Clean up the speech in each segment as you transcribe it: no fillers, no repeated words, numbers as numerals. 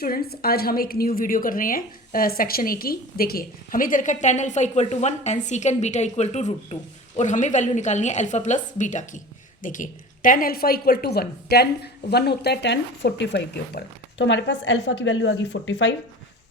Students, आज हम एक न्यू वीडियो कर रहे हैं सेक्शन ए की। देखिए, हमें दे रखा है tan alpha equal to 1 and secant beta equal to √2 और हमें वैल्यू निकालनी है अल्फा प्लस बीटा की। देखिए, tan alpha equal to 1, tan 1 होता है tan 45 के ऊपर, तो हमारे पास अल्फा की वैल्यू आ गई 45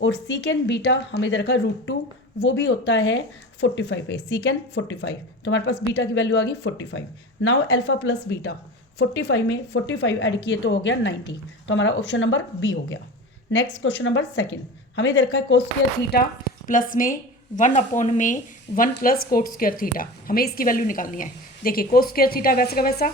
और सीकेंड बीटा हमें दे रखा है √2, वो भी होता है 45 पे, सीकेंड 45, तो हमारे पास बीटा की वैल्यू आ गई 45। नाउ अल्फा प्लस बीटा 45 में 45 ऐड किए तो हो गया 90, तो हमारा ऑप्शन नंबर बी हो गया। नेक्स्ट क्वेश्चन नंबर सेकंड, हमें दे रखा है कोस स्क्वायर थीटा प्लस में 1/1 प्लस कोट स्क्वायर थीटा, हमें इसकी वैल्यू निकालनी है। देखिए, कोस स्क्वायर थीटा वैसे का वैसा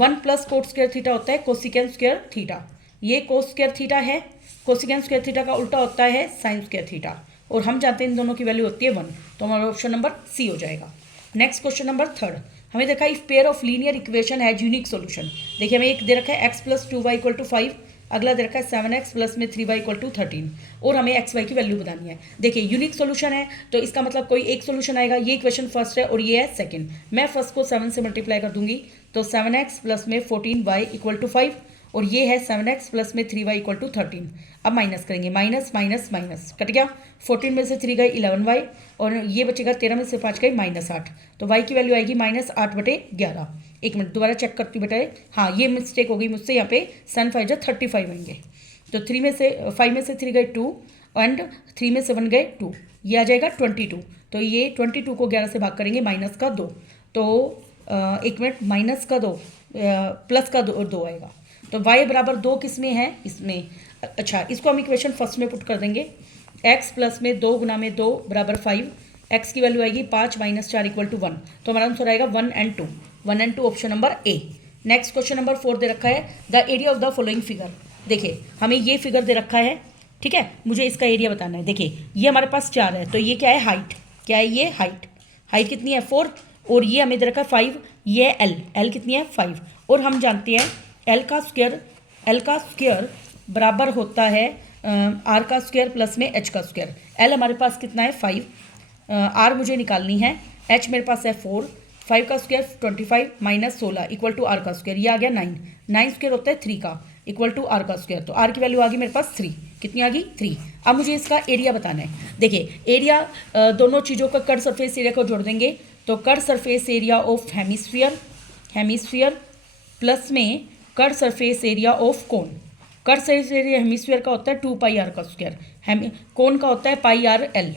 1 प्लस कोट स्क्वायर थीटा होता है कोसिकेंड स्क्वायर थीटा, ये कोस स्क्वायर थीटा है, कोसिकेंड स्क्वायर थीटा का उल्टा होता है साइन स्क्वायर थीटा, और हम जानते हैं इन दोनों की वैल्यू होती है 1, तो हमारा ऑप्शन नंबर सी हो जाएगा। नेक्स्ट क्वेश्चन नंबर थर्ड, हमें देखा if pair of linear equation has unique solution. देखिए, हमें एक दे रखा है x plus 2y equal to 5, अगला दे रखा है 7x प्लस में 3y इक्वल टू 13 और हमें एक्स वाई की वैल्यू बतानी है। देखिए, यूनिक सॉल्यूशन है तो इसका मतलब कोई एक सॉल्यूशन आएगा, ये इक्वेशन फर्स्ट है और ये है सेकंड। मैं फर्स्ट को 7 से मल्टीप्लाई कर दूंगी तो 7x प्लस में 14y इक्वल टू 5 और ये है 7x प्लस में 3y इक्वल टू 13। अब माइनस करेंगे, माइनस माइनस माइनस कट गया, 14 में से 3 गए 11y और ये बचेगा 13 में से 5 गए -8, तो y की वैल्यू आएगी -8/11। एक मिनट दोबारा चेक करती हूँ बेटा, हाँ ये मिस्टेक हो गई मुझसे, यहाँ पे 7 5 35 आएंगे, तो 5 में से 3 गए 2 एंड 3 में से 1 गए 2, ये आ जाएगा 22, तो ये 22 को 11 से भाग करेंगे माइनस का 2, तो एक मिनट माइनस का 2 प्लस का 2 आएगा, तो y बराबर 2 किस में है, इसमें। अच्छा, इसको हम इक्वेशन फर्स्ट में पुट कर देंगे, x प्लस में 2 गुना में 2 बराबर 5, x की वैल्यू आएगी 5 - 4 इक्वल टू 1, तो हमारा आंसर आएगा 1 and 2 option number A. Next question number 4 दे रखा है the area of the following figure. देखिए, हमें ये फिगर दे रखा है, ठीक है, मुझे इसका एरिया बताना है। देखिए, ये हमारे पास 4 है, तो ये क्या है, हाइट, क्या है ये, हाइट कितनी है 4, और ये हमें दे रखा है 5, ये है एल कितनी है 5, और हम जानते हैं एल का स्क्वायर बराबर होता है आर का स्क्वायर प्लस में एच का स्क्वायर। एल हमारे पास कितना है 5, आर मुझे निकालनी है, एच मेरे पास है 4, 5 का square 25 minus 16 equal to R का स्क्वायर, ये आ गया 9 स्क्वायर होता है 3 का इक्वल टू आर का स्क्वायर, तो आर की वैल्यू आ गई मेरे पास 3, कितनी आ गई 3। अब मुझे इसका एरिया बताना है। देखिए, एरिया दोनों चीज़ों का कट सरफेस एरिया को जोड़ देंगे, तो cut surface area of hemisphere plus में cut surface area of cone. Cut surface area hemisphere का होता है 2 पाई आर का स्क्वायर, कोन का होता है पाई आर एल,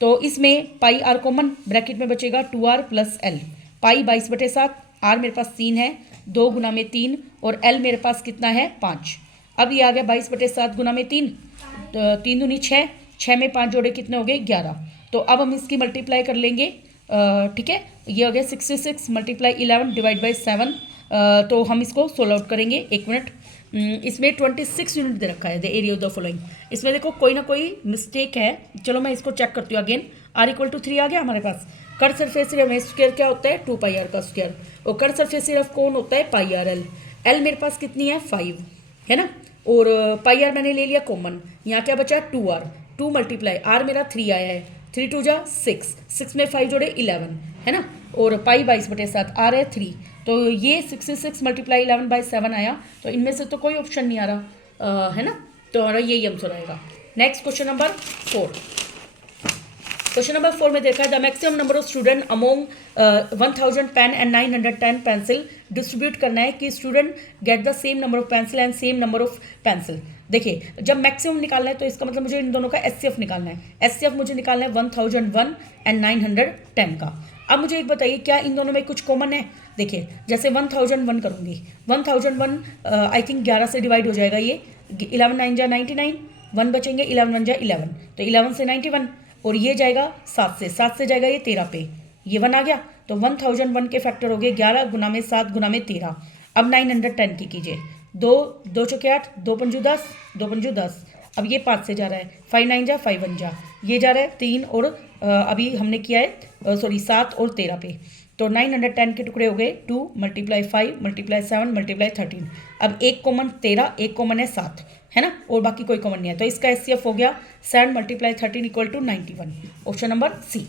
तो इसमें पाई आर कॉमन, ब्रैकेट में बचेगा 2r plus L, pi 22/7, are मेरे पास 3 है, 2 गुना में 3 और एल मेरे पास कितना है 5। अब ये आ गया 22/7 गुना में 3, 3 दूनी 6, 6 में 5 जोड़े कितने हो गए 11, तो अब हम इसकी मल्टीप्लाई कर लेंगे, ठीक है, ये हो गया 66 × 11 डिवाइड बाई 7, तो हम इसको सोल्व आउट करेंगे। एक मिनट, इसमें 26 यूनिट दे रखा है the area of the following, इसमें देखो कोई ना कोई मिस्टेक है, चलो मैं इसको चेक करती हूँ अगेन। आर इक्वल टू 3 आ गया हमारे पास, कट सरफेस एरिया में स्क्वायर क्या होता है 2 पाई आर का स्क्वायर, और कट सरफेस एरिया ऑफ कोन होता है पाई आर एल, एल मेरे पास कितनी है 5 है ना, और पाई आर मैंने ले लिया कॉमन, यहाँ क्या बचा 2r, 2 मल्टीप्लाई आर मेरा 3 आया है, 3 2 जा 6 में 5 जोड़े 11 है ना, और पाई 22/7, आर है 3, तो ये 66 × 11/7 आया, तो इनमें से तो कोई ऑप्शन नहीं आ रहा है ना, तो हमारा यही आंसर आएगा। Next question number 4, question number 4 में देखा है the maximum number of student among 1000 pen and 910 pencil distribute करना है कि student get the same number of pencil and same number of pencil. देखिए, जब मैक्सिमम निकालना है तो इसका मतलब मुझे इन दोनों का एचसीएफ निकालना है, एचसीएफ मुझे निकालना है 1001 एंड 910 का। अब मुझे एक बताइए, क्या इन दोनों में कुछ कॉमन है। देखिए, जैसे 1001 करूँगी, 1001 आई थिंक 11 से डिवाइड हो जाएगा, ये 11 9 जा 99, 1 बचेंगे, 11 1 जा 11, तो 11 से 91, और ये जाएगा 7 से जाएगा ये 13 पे, ये 1 आ गया, तो 1001 के फैक्टर हो गए 11 गुना में 7 गुना में 13। अब 910 की कीजिए, 2 चौके 8, 2 पंजू 10, 2 पंजू 10, अब ये 5 से जा रहा है, 5 9 जा 5 1 जा, ये जा रहा है 3, और अभी हमने किया है 7 और 13 पे, तो 910 के टुकड़े हो गए 2 × 5 × 7 × 13। अब एक कॉमन 13, एक कॉमन है 7 है ना, और बाकी कोई कॉमन नहीं है, तो इसका एचसीएफ हो गया 7 × 13 equal to 91, option number C.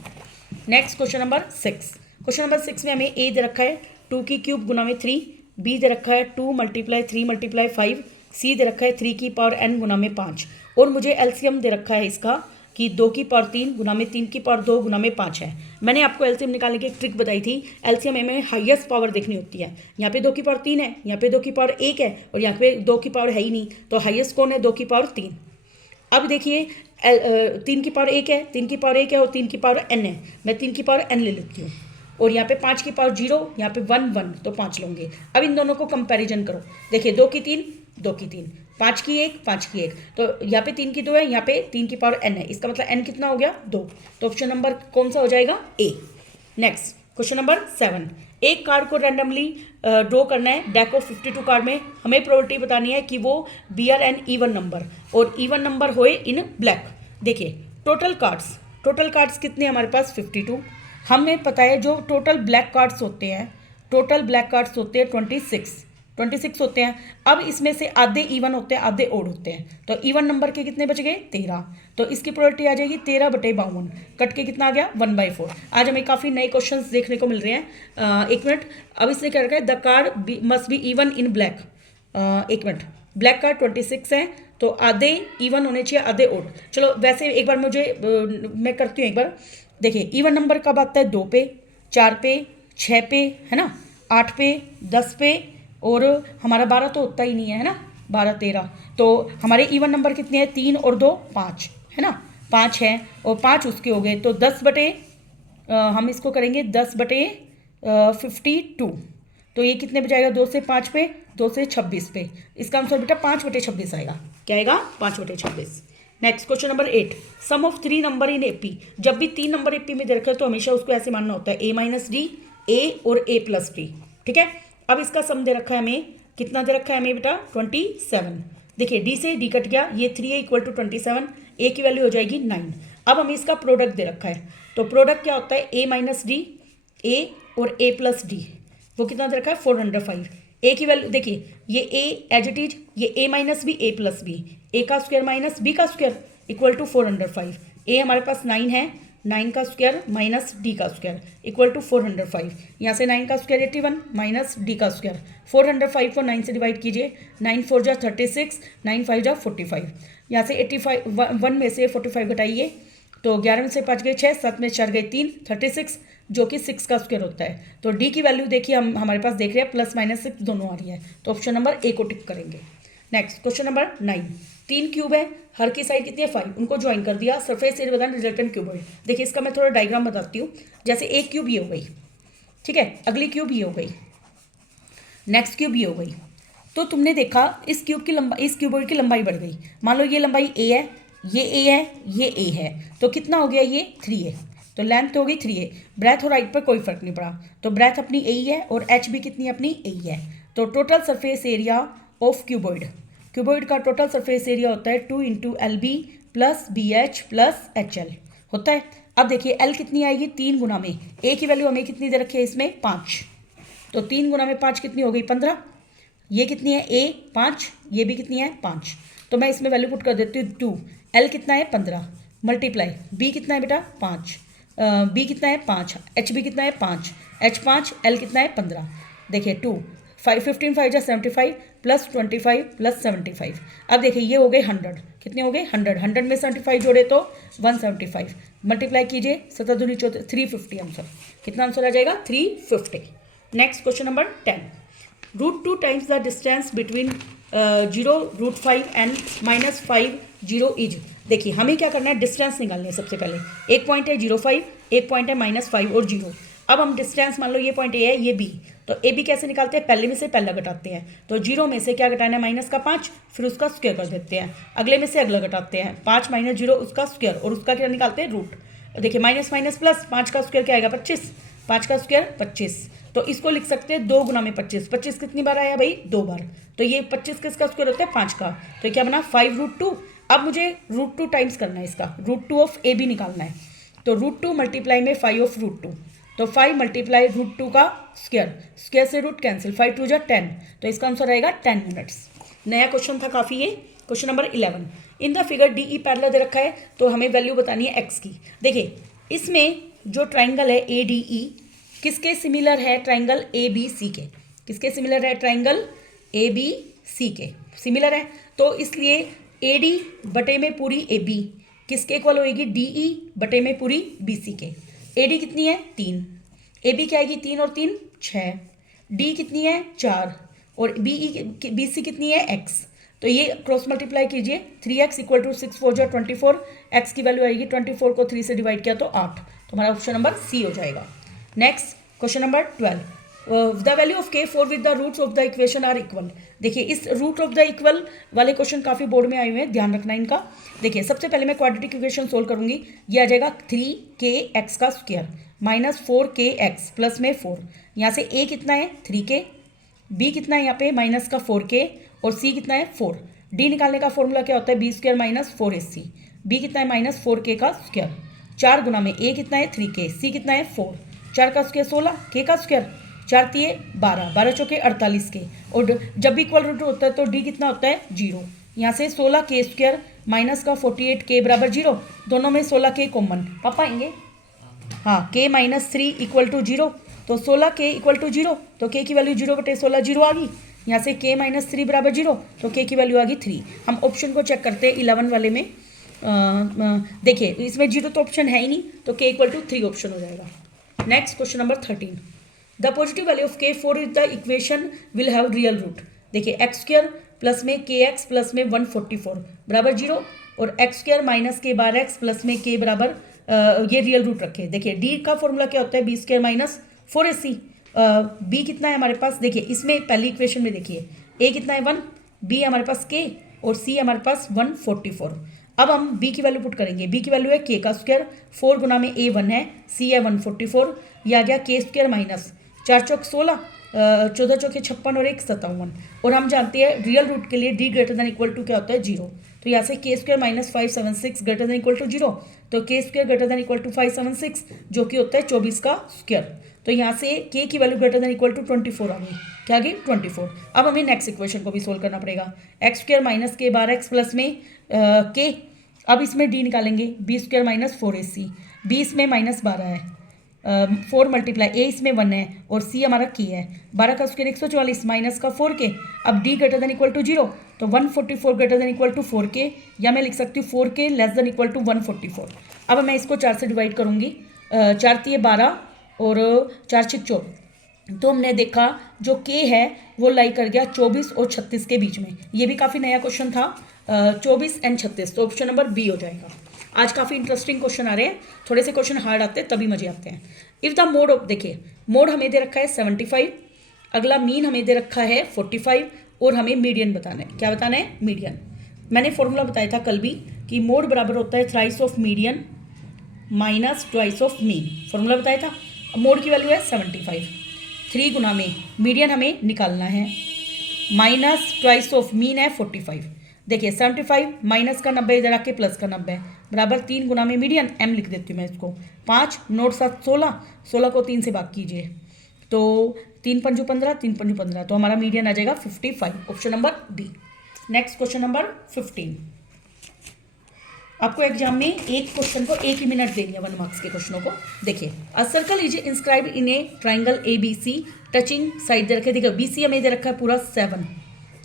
Next question number 6, question number 6 में हमें ए दे रखा है 2 की क्यूब गुना में 3, बी दे रखा है 2 × 3 × 5, सी दे रखा है 3 की पावर n गुना में 5, और मुझे एलसीएम दे रखा है इसका कि 2 की पावर 3 गुना में 3 की पावर 2 गुना में 5 है। मैंने आपको एलसीएम निकालने की एक ट्रिक बताई थी। एलसीएम में हाईएस्ट पावर देखनी होती है। यहाँ पे 2 की पावर 3 है, यहाँ पे 2 की पावर 1 है और यहाँ पे 2 की पावर है ही नहीं, तो हाईएस्ट कौन है? 2 की पावर 3। अब देखिए 3 की पावर 1 है, 3 की पावर 1 है और 3 की पावर n है। मैं 3 की पावर n ले लेती हूँ और यहाँ पे 5 की पावर 0, यहाँ पे 1 1, तो 5 लूँगे। अब इन दोनों को कंपैरिजन करो। देखिए 2 की 3, 2 की 3, 5 की 1, 5 की 1, तो यहाँ पे 3 की 2 है, यहाँ पे 3 की पावर n है। इसका मतलब n कितना हो गया? 2। तो ऑप्शन नंबर कौन सा हो जाएगा? ए। Next question number 7। एक कार्ड को रैंडमली ड्रॉ करना है डेक ऑफ 52 कार्ड में। हमें प्रोबेबिलिटी बतानी है कि वो be or an even number और इवन नंबर होए इन ब्लैक। देखिए टोटल कार्ड्स कितने हमारे पास? 52। हमें पता है जो टोटल ब्लैक कार्ड्स होते हैं 26 होते हैं। अब इसमें से आधे इवन होते हैं, आधे ओड होते हैं। तो इवन नंबर के कितने बच गए? 13। तो इसकी प्रोबेबिलिटी आ जाएगी 13/52। कट के कितना आ गया? 1/4। आज हमें काफ़ी नए क्वेश्चंस देखने को मिल रहे हैं। एक मिनट, अब इसने क्या रखा है? The card must be even in black. एक मिनट, ब्लैक कार्ड 26 है तो आधे इवन होने चाहिए, आधे ओड। चलो वैसे एक बार मैं करती हूँ एक बार। देखिए इवन नंबर कब आता है? 2 पे, 4 पे, 6 पे, है ना, 8 पे, 10 पे, और हमारा 12 तो होता ही नहीं है ना, 12 13। तो हमारे इवन नंबर कितने हैं? 3 और 2 5, है ना, 5 है और 5 उसके हो गए। तो 10 बटे हम इसको करेंगे 10/52। तो ये कितने पे जाएगा? 2 से 5 पे, 2 से 26 पे। इसका आंसर बेटा 5/26 आएगा। क्या आएगा? 5/26। Next question number 8। Sum of 3 number in AP. जब भी 3 नंबर एपी में दे रखे तो हमेशा उसको ऐसे मानना होता है a-d, a और a+d। ठीक है। अब इसका सम दे रखा है हमें, कितना दे रखा है हमें बेटा? 27। देखिए डी से डी कट गया, ये 3a = 27, a की वैल्यू हो जाएगी 9। अब हमें इसका प्रोडक्ट दे रखा है, तो प्रोडक्ट क्या होता है? a-d, a और a+d। वो कितना दे रखा है? 405। ए की वैल्यू देखिए, ये ए एज इट इज, ये a-b, a+b, a का स्क्वायर माइनस b का स्क्वायर इक्वल टू 405। ए हमारे पास 9 है, 9 का स्क्वायर माइनस डी का स्क्वायर इक्वल टू 405। यहाँ से 9 का स्क्वायर 81 माइनस डी का स्क्वायर। 405 को 9 से डिवाइड कीजिए, 9 4 जा 36, 9 5 जा 45। यहाँ से 85 1 में से 45 घटाइए तो 11 में से 5 गए 6, 7 में 4 गए 3, 36, जो कि 6 का स्क्वायर होता है। तो डी की वैल्यू देखिए हम हमारे पास देख रहे हैं +-6 दोनों आ रही है, तो ऑप्शन नंबर ए को टिक करेंगे। Next question number 9। 3 क्यूब है, हर की साइड कितनी है? 5, उनको ज्वाइन कर दिया, सरफेस एरिया बताना, रिजल्टेंट क्यूबॉइड। देखिए इसका मैं थोड़ा डायग्राम बताती हूँ। जैसे एक क्यूब ये हो गई, ठीक है, अगली क्यूब ये हो गई, नेक्स्ट क्यूब ये हो गई। तो तुमने देखा इस क्यूब की लंबाई, इस क्यूबॉइड की लंबाई बढ़ गई। मान लो ये लंबाई ए है, ये ए है, ये ए है, तो कितना हो गया? ये 3 है। तो लेंथ तो हो गई 3 है। ब्रेथ और हाइट पर कोई फर्क नहीं पड़ा, तो ब्रेथ अपनी ए ही है और एच भी कितनी अपनी ए ही है। तो total surface area of cuboid का टोटल सरफेस एरिया होता है 2 × LB + BH + HL होता है। अब देखिए L कितनी आएगी? 3 गुना में ए की वैल्यू हमें कितनी दे रखी है इसमें? 5। तो 3 गुना में 5 कितनी हो गई? 15। ये कितनी है? ए 5, ये भी कितनी है? 5। तो मैं इसमें वैल्यू पुट कर देती हूँ 2। L कितना है? 15 मल्टीप्लाई B कितना है बेटा? 5। B कितना है? 5। H भी कितना है? 5। H 5, L कितना है? 15। देखिए 2 5 15 5 जा 75 + 25 + 75। अब देखिए ये हो गए 100। कितने हो गए? 100। 100 में 75 जोड़े तो 175। मल्टीप्लाई कीजिए, 7 दूनी 14, 350 आंसर। कितना आंसर आ जाएगा? 350। Next question number 10। √2 times the distance between 0 √5 and -5 0 is. देखिए हमें क्या करना है? डिस्टेंस निकालनी है सबसे पहले। एक पॉइंट है 0,5, एक पॉइंट है -5 और 0। अब हम डिस्टेंस, मान लो ये पॉइंट ए है, ये बी, तो ए बी कैसे निकालते हैं? पहले में से पहला घटाते हैं। तो 0 में से क्या घटाना है? -5, फिर उसका स्क्वायर कर देते हैं। अगले में से अगला घटाते हैं, 5 - 0 उसका स्क्वायर, और उसका क्या निकालते हैं? रूट। देखिए माइनस माइनस प्लस, 5 का स्क्वायर क्या आएगा? 25। 5 का स्क्वायर 25। तो इसको लिख सकते हैं 2 गुना में 25। 25 कितनी बार आया भाई? 2 बार। तो ये 25 किसका स्क्वायर होता है? 5 का। तो क्या बना? 5√2। अब मुझे √2 टाइम्स करना है इसका, √2 ऑफ ए बी निकालना है। तो √2 मल्टीप्लाई में 5 ऑफ √2, तो 5 मल्टीप्लाई √2 का स्क्वायर से रूट कैंसिल, 5 2 जा 10। तो इसका आंसर आएगा 10 मिनट्स। नया क्वेश्चन था काफ़ी ये। Question number 11। In the figure D E parallel दे रखा है, तो हमें वैल्यू बतानी है एक्स की। देखिए इसमें जो ट्राइंगल है ए डी ई किसके सिमिलर है? ट्राइंगल ए बी सी के। किसके सिमिलर है? ट्राइंगल ए बी सी के सिमिलर है। तो इसलिए ए डी बटे में पूरी ए बी किसके इक्वल होएगी, डी ई बटे में पूरी बी सी के। ए डी कितनी है 3, ए बी क्या आएगी 3 और 3 6, डी कितनी है 4 और बी सी कितनी है x। तो ये क्रॉस मल्टीप्लाई कीजिए, 3x इक्वल टू 6 4 जो 24, x की वैल्यू आएगी 24 को 3 से डिवाइड किया तो 8, तो हमारा ऑप्शन नंबर सी हो जाएगा। Next question number 12, the value of k4 with the roots of the equation are equal. देखिए इस रूट ऑफ द इक्वल वाले क्वेश्चन काफ़ी बोर्ड में आए हुए हैं, ध्यान रखना इनका। देखिए सबसे पहले मैं क्वाड्रेटिक इक्वेशन सोल्व करूंगी, ये आ जाएगा 3kx का स्क्वायर माइनस 4kx प्लस में 4, यहाँ से a कितना है 3k, b कितना है यहाँ पे माइनस का 4k और c कितना है 4। d निकालने का फॉर्मूला क्या होता है b square minus 4ac, b कितना है माइनस 4k का स्क्वायर, 4 गुना में a कितना है 3k, c कितना है 4, 4 का स्क्वायर 16, k का स्क्वायर 4 तिये 12, 12 चौके 48 के, और जब भी इक्वल रूट होता है तो d कितना होता है 0। यहाँ से 16k स्क्वायर माइनस का 48k बराबर 0, दोनों में 16k कॉमन, पापा आएंगे हाँ, k माइनस 3 इक्वल टू 0, तो 16k इक्वल टू 0, तो k की वैल्यू 0 बटे 16 0 आ गई। यहाँ से k माइनस 3 बराबर 0, तो k की वैल्यू आ गई 3। हम ऑप्शन को चेक करते हैं 11 वाले में, देखिए इसमें 0 तो ऑप्शन है ही नहीं, तो k इक्वल टू 3 ऑप्शन हो जाएगा। Next question number 13, the positive value of k4 is the equation will have real root. देखिए एक्स स्क्वायर प्लस में kx प्लस में 144 बराबर 0 और एक्स स्क्वायर माइनस k बार x प्लस में k बराबर ये रियल रूट रखे। देखिए d का फॉर्मूला क्या होता है b square minus 4ac, b कितना है हमारे पास, देखिए इसमें पहली इक्वेशन में देखिए a कितना है 1, b हमारे पास k और c हमारे पास 144। अब हम b की वैल्यू पुट करेंगे, b की वैल्यू है k का स्क्वायर, 4 गुना में a 1 है, c है 144, यह आ गया k स्क्वायर माइनस 4 चौक 16, 14 चौके 56 और 1 57, और हम जानते हैं रियल रूट के लिए d greater than equal to क्या होता है 0, तो यहाँ से k square minus 576 greater than equal to 0, तो k square greater than equal to 576 जो कि होता है 24 का स्क्वायर, तो यहाँ से k की value greater than equal to 24 आ गई, क्या आ गई 24। अब हमें नेक्स्ट इक्वेशन को भी सोल्व करना पड़ेगा, एक्स स्क्वायर माइनस k बार x प्लस में k, अब इसमें d निकालेंगे b square minus 4ac, b इसमें माइनस 12 है, 4 मल्टीप्लाई a इसमें 1 है और c हमारा k है, 12 का स्क्वायर 144 माइनस का 4k, अब d greater than equal to 0, तो 144 greater than equal to 4k, या मैं लिख सकती हूँ 4k less than equal to 144। अब मैं इसको 4 से डिवाइड करूँगी, 4 तिये 12 और 4 छिक 4, तो हमने देखा जो k है वो लाई कर गया 24 और 36 के बीच में, ये भी काफ़ी नया क्वेश्चन था, 24 एंड 36, तो ऑप्शन नंबर बी हो जाएगा। आज काफ़ी इंटरेस्टिंग क्वेश्चन आ रहे हैं, थोड़े से क्वेश्चन हार्ड आते हैं तभी मजे आते हैं। इफ़ द मोड ऑफ, देखिए मोड हमें दे रखा है 75, अगला मीन हमें दे रखा है 45 और हमें मीडियन बताना है। क्या बताना है? मीडियन। मैंने फॉर्मूला बताया था कल भी कि मोड बराबर होता है thrice of median minus twice of mean, formula बताया था। मोड की वैल्यू है 75, 3 गुना में मीडियन हमें निकालना है माइनस ट्वाइस ऑफ मीन है 45। देखिए 75 माइनस का 90 इधर आके प्लस का 90 बराबर 3 गुना में मीडियन, m लिख देती हूँ मैं इसको, 5 नोट 7 16, 16 को 3 से भाग कीजिए तो 3 पंजू 15, 3 पंजू 15, तो हमारा मीडियन आ जाएगा 55, option number D. Next question number 15, आपको एग्जाम में एक क्वेश्चन को 1 ही मिनट देंगे 1 मार्क्स के क्वेश्चनों को। देखिए a circle is inscribed in a triangle A B C touching side दे रखे, देखिए बी सी हमें दे रखा है पूरा 7,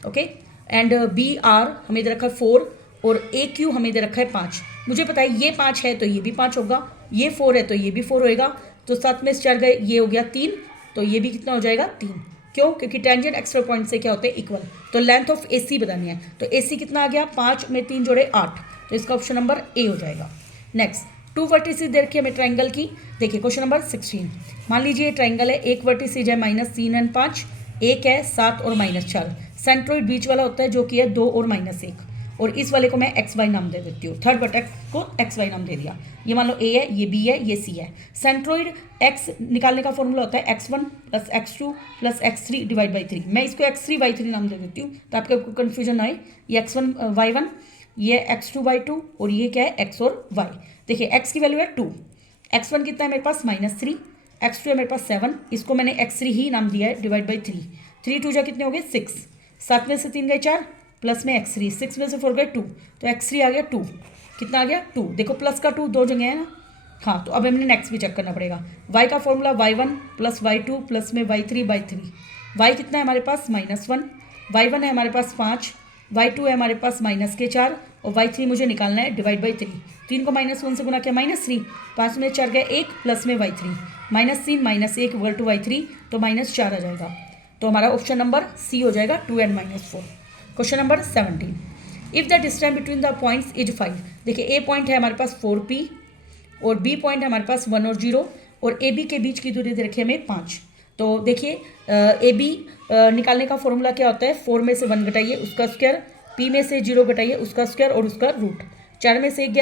ओके, एंड बी आर हमें दे रखा है 4 और ए क्यू हमें दे रखा है 5। मुझे पता है ये 5 है तो ये भी 5 होगा, ये 4 है तो ये भी 4 होएगा, तो 7 में से 4 गए, ये हो गया 3, तो ये भी कितना हो जाएगा 3। क्यों? क्योंकि टेंजेंट एक्स्ट्रा पॉइंट से क्या होते हैं इक्वल, तो लेंथ ऑफ ए सी बतानी है, तो ए सी कितना आ गया 5 में 3 जोड़े 8, तो इसका ऑप्शन नंबर ए हो जाएगा। नेक्स्ट 2 वर्टिसेस दे रखी है हमें ट्राइंगल की। देखिए क्वेश्चन नंबर 16, मान लीजिए ट्राइंगल है, एक वर्टिसेस है -3 और 5, एक है 7 और -4, सेंट्रोइड बीच वाला होता है जो कि है 2 और -1, और इस वाले को मैं एक्स वाई नाम दे देती हूँ, थर्ड वर्टेक्स को एक्स वाई नाम दे दिया। ये मान लो ए है, ये बी है, ये सी है। सेंट्रोइड एक्स निकालने का फॉर्मूला होता है x1 + x2 + x3 divide by 3, मैं इसको x3 y3 नाम दे देती हूँ तो आपको कन्फ्यूजन आए। ये x1 y1, ये x2 y2 और ये क्या है x और y। देखिए x की वैल्यू है 2, x1 कितना है मेरे पास -3, x2 है मेरे पास 7, इसको मैंने x3 ही नाम दिया है डिवाइड बाई 3, 3 2 जा कितने हो गए 6, 7 में से 3 गए 4 प्लस में x3, 6 में से 4 गए 2, तो x3 आ गया 2, कितना आ गया 2, देखो प्लस का 2 दो जगह है ना। हाँ, तो अब हमने नेक्स्ट भी चेक करना पड़ेगा। y का फॉर्मूला y1 + y2 प्लस में y3 बाई 3, y कितना है हमारे पास -1, y1 है हमारे पास 5, y2 है हमारे पास -4 और y3 मुझे निकालना है /3। 3 को -1 से गुना किया -3, 5 में 4 गया 1 प्लस में y3 -3 -1 इक्वल टू y3 तो -4 आ जाएगा। तो हमारा ऑप्शन नंबर सी हो जाएगा 2n - 4। Question number 17, if the distance between the points is 5। देखिए ए पॉइंट है हमारे पास 4p और बी पॉइंट है हमारे पास 1 और 0 और ए बी के बीच की दूरी दे रखी है हमें 5। तो देखिए ए बी निकालने का फॉर्मूला क्या होता है, 4 में से 1 घटाइए उसका स्क्वायर, पी में से 0 घटाइए उसका स्क्वायर और उसका रूट, 4 में से 1